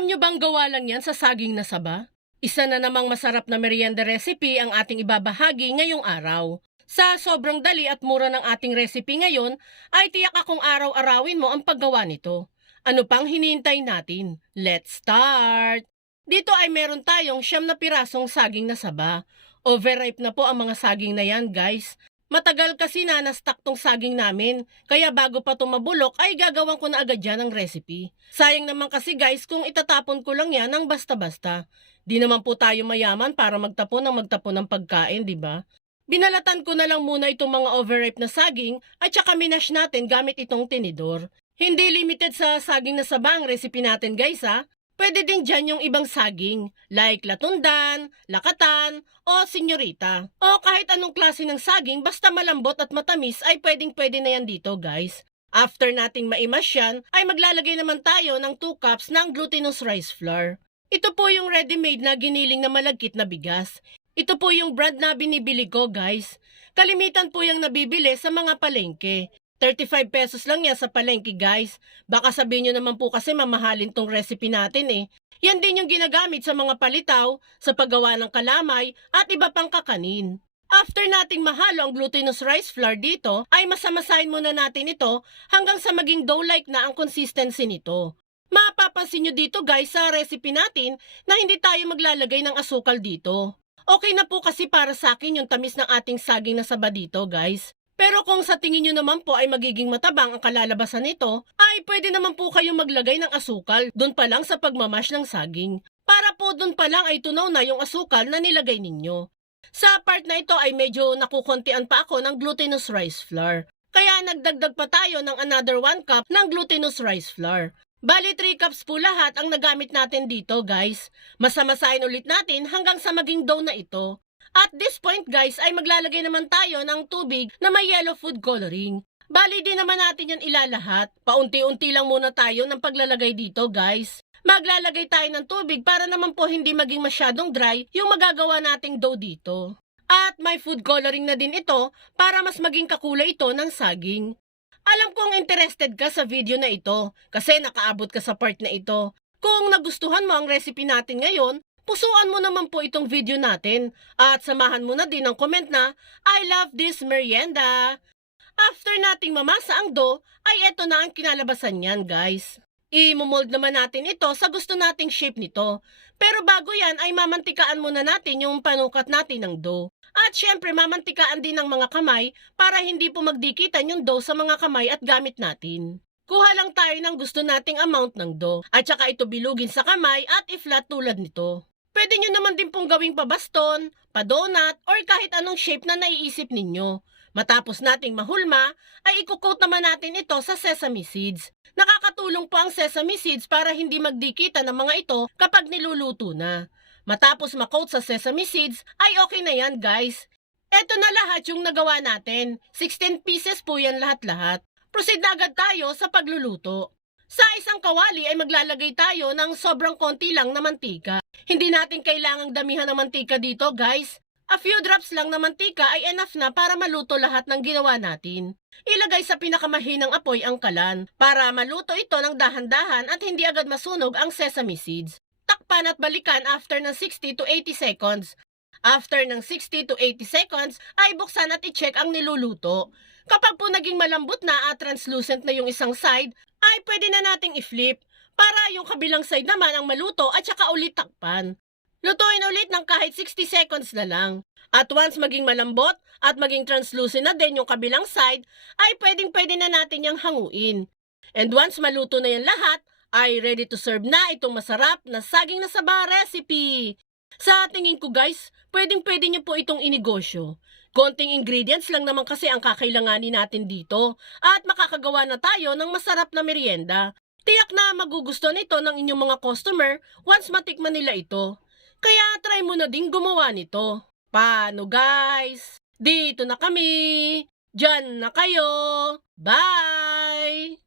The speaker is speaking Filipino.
Alam nyo bang gawa lang yan sa saging na saba? Isa na namang masarap na merienda recipe ang ating ibabahagi ngayong araw. Sa sobrang dali at mura ng ating recipe ngayon, ay tiyak akong araw-arawin mo ang paggawa nito. Ano pang hinihintay natin? Let's start! Dito ay meron tayong siyam na pirasong saging na saba. Overripe na po ang mga saging na yan, guys. Matagal kasi na na-stock tong saging namin, kaya bago pa tumabulok ay gagawan ko na agad yan ang recipe. Sayang naman kasi guys kung itatapon ko lang yan ng basta-basta. Di naman po tayo mayaman para magtapon ng magtapon ng pagkain, di ba? Binalatan ko na lang muna itong mga overripe na saging at saka minash natin gamit itong tinidor. Hindi limited sa saging na sabang recipe natin guys ha. Pwede din dyan yung ibang saging, like latundan, lakatan, o senyorita. O kahit anong klase ng saging, basta malambot at matamis ay pwedeng pwede na yan dito guys. After nating maimas yan, ay maglalagay naman tayo ng 2 cups ng glutinous rice flour. Ito po yung ready-made na giniling na malagkit na bigas. Ito po yung brand na binibili ko guys. Kalimitan po yung nabibili sa mga palengke. 35 pesos lang yan sa palengke guys. Baka sabihin nyo naman po kasi mamahalin tong recipe natin eh. Yan din yung ginagamit sa mga palitaw, sa paggawa ng kalamay at iba pang kakanin. After nating mahalo ang glutinous rice flour dito, ay masamasahin muna natin ito hanggang sa maging dough-like na ang consistency nito. Mapapansin nyo dito guys sa recipe natin na hindi tayo maglalagay ng asukal dito. Okay na po kasi para sa akin yung tamis ng ating saging na saba dito guys. Pero kung sa tingin nyo naman po ay magiging matabang ang kalalabasan nito, ay pwede naman po kayong maglagay ng asukal doon pa lang sa pagmamash ng saging. Para po doon pa lang ay tunaw na yung asukal na nilagay ninyo. Sa part na ito ay medyo nakukontian pa ako ng glutinous rice flour. Kaya nagdagdag pa tayo ng another 1 cup ng glutinous rice flour. Bali 3 cups po lahat ang nagamit natin dito guys. Masamasahin ulit natin hanggang sa maging dough na ito. At this point guys ay maglalagay naman tayo ng tubig na may yellow food coloring. Bali din naman natin yan ilalahat. Paunti-unti lang muna tayo ng paglalagay dito guys. Maglalagay tayo ng tubig para naman po hindi maging masyadong dry yung magagawa nating dough dito. At may food coloring na din ito para mas maging kakulay ito ng saging. Alam kong interested ka sa video na ito kasi nakaabot ka sa part na ito. Kung nagustuhan mo ang recipe natin ngayon, pusuan mo naman po itong video natin at samahan mo na din ang comment na I love this merienda. After nating mamasa ang dough, ay eto na ang kinalabasan niyan guys. I-mold naman natin ito sa gusto nating shape nito. Pero bago yan ay mamantikaan muna natin yung panukat natin ng dough. At syempre mamantikaan din ng mga kamay para hindi po magdikitan yung dough sa mga kamay at gamit natin. Kuha lang tayo ng gusto nating amount ng dough at saka ito bilugin sa kamay at i-flat tulad nito. Pwede nyo naman din pong gawing pabaston, padonut, or kahit anong shape na naiisip ninyo. Matapos nating mahulma, ay ikukoat naman natin ito sa sesame seeds. Nakakatulong po ang sesame seeds para hindi magdikita ng mga ito kapag niluluto na. Matapos makoat sa sesame seeds, ay okay na yan guys. Ito na lahat yung nagawa natin. 16 pieces po yan lahat-lahat. Proceed na agad tayo sa pagluluto. Sa isang kawali ay maglalagay tayo ng sobrang konti lang na mantika. Hindi natin kailangang damihan ng mantika dito guys. A few drops lang na mantika ay enough na para maluto lahat ng ginawa natin. Ilagay sa pinakamahinang apoy ang kalan para maluto ito ng dahan-dahan at hindi agad masunog ang sesame seeds. Takpan at balikan after ng 60 to 80 seconds. After ng 60 to 80 seconds ay buksan at i-check ang niluluto. Kapag po naging malambot na at translucent na yung isang side, ay pwede na nating i-flip para yung kabilang side naman ang maluto at saka ulit takpan. Lutuin ulit ng kahit 60 seconds na lang. At once maging malambot at maging translucent na din yung kabilang side, ay pwedeng pwede na natin yung hanguin. And once maluto na yan lahat, ay ready to serve na itong masarap na saging na saba recipe. Sa tingin ko guys, pwedeng pwede nyo po itong inegosyo. Konting ingredients lang naman kasi ang kakailanganin natin dito at makakagawa na tayo ng masarap na merienda. Tiyak na magugustuhan ito ng inyong mga customer once matikman nila ito. Kaya try mo na din gumawa nito. Paano guys? Dito na kami. Diyan na kayo. Bye!